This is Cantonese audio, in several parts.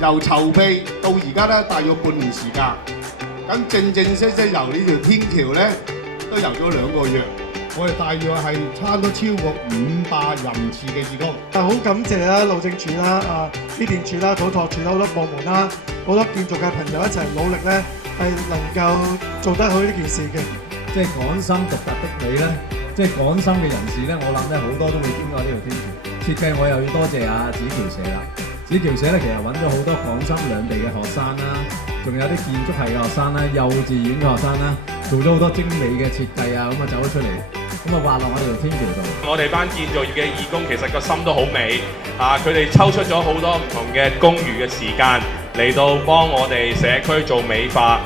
由籌備到而家咧，大約半年時間。咁正式遊呢條天橋咧，都遊咗2個月。我哋大約係差唔多超過500人次嘅義工。好感謝啦，路政署啦、機電署啦、土拓署啦，好多部門啦，好多建築嘅朋友一齊努力咧，係能夠做得好呢件事嘅。即係港深獨特的美咧，即係港深嘅人士咧，我諗咧好多都會經過呢條天橋。設計我又要多謝阿紫橋社啦。紫橋社咧其實揾咗好多港深兩地嘅學生啦，仲有啲建築系嘅學生啦、幼稚園嘅學生啦，做咗好多精美嘅設計啊，咁啊走咗出嚟，咁啊畫落我哋條天橋度。我哋班建造業嘅義工其實個心都好美啊！佢哋抽出咗好多唔同嘅公餘嘅時間嚟到幫我哋社區做美化。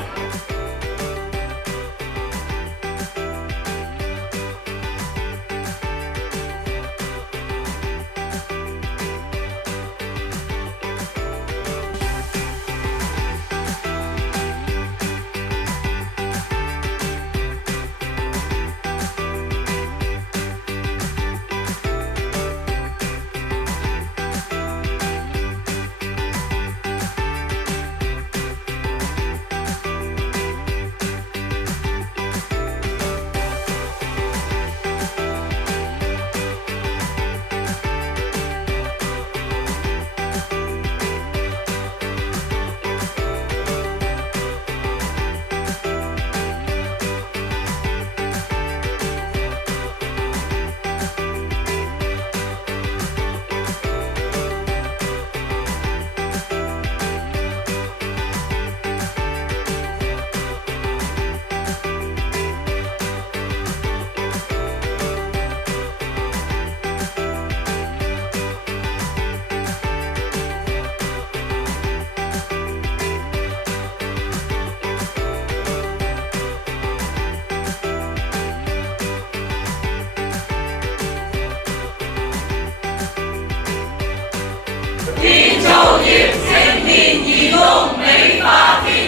建造業青年義工美化天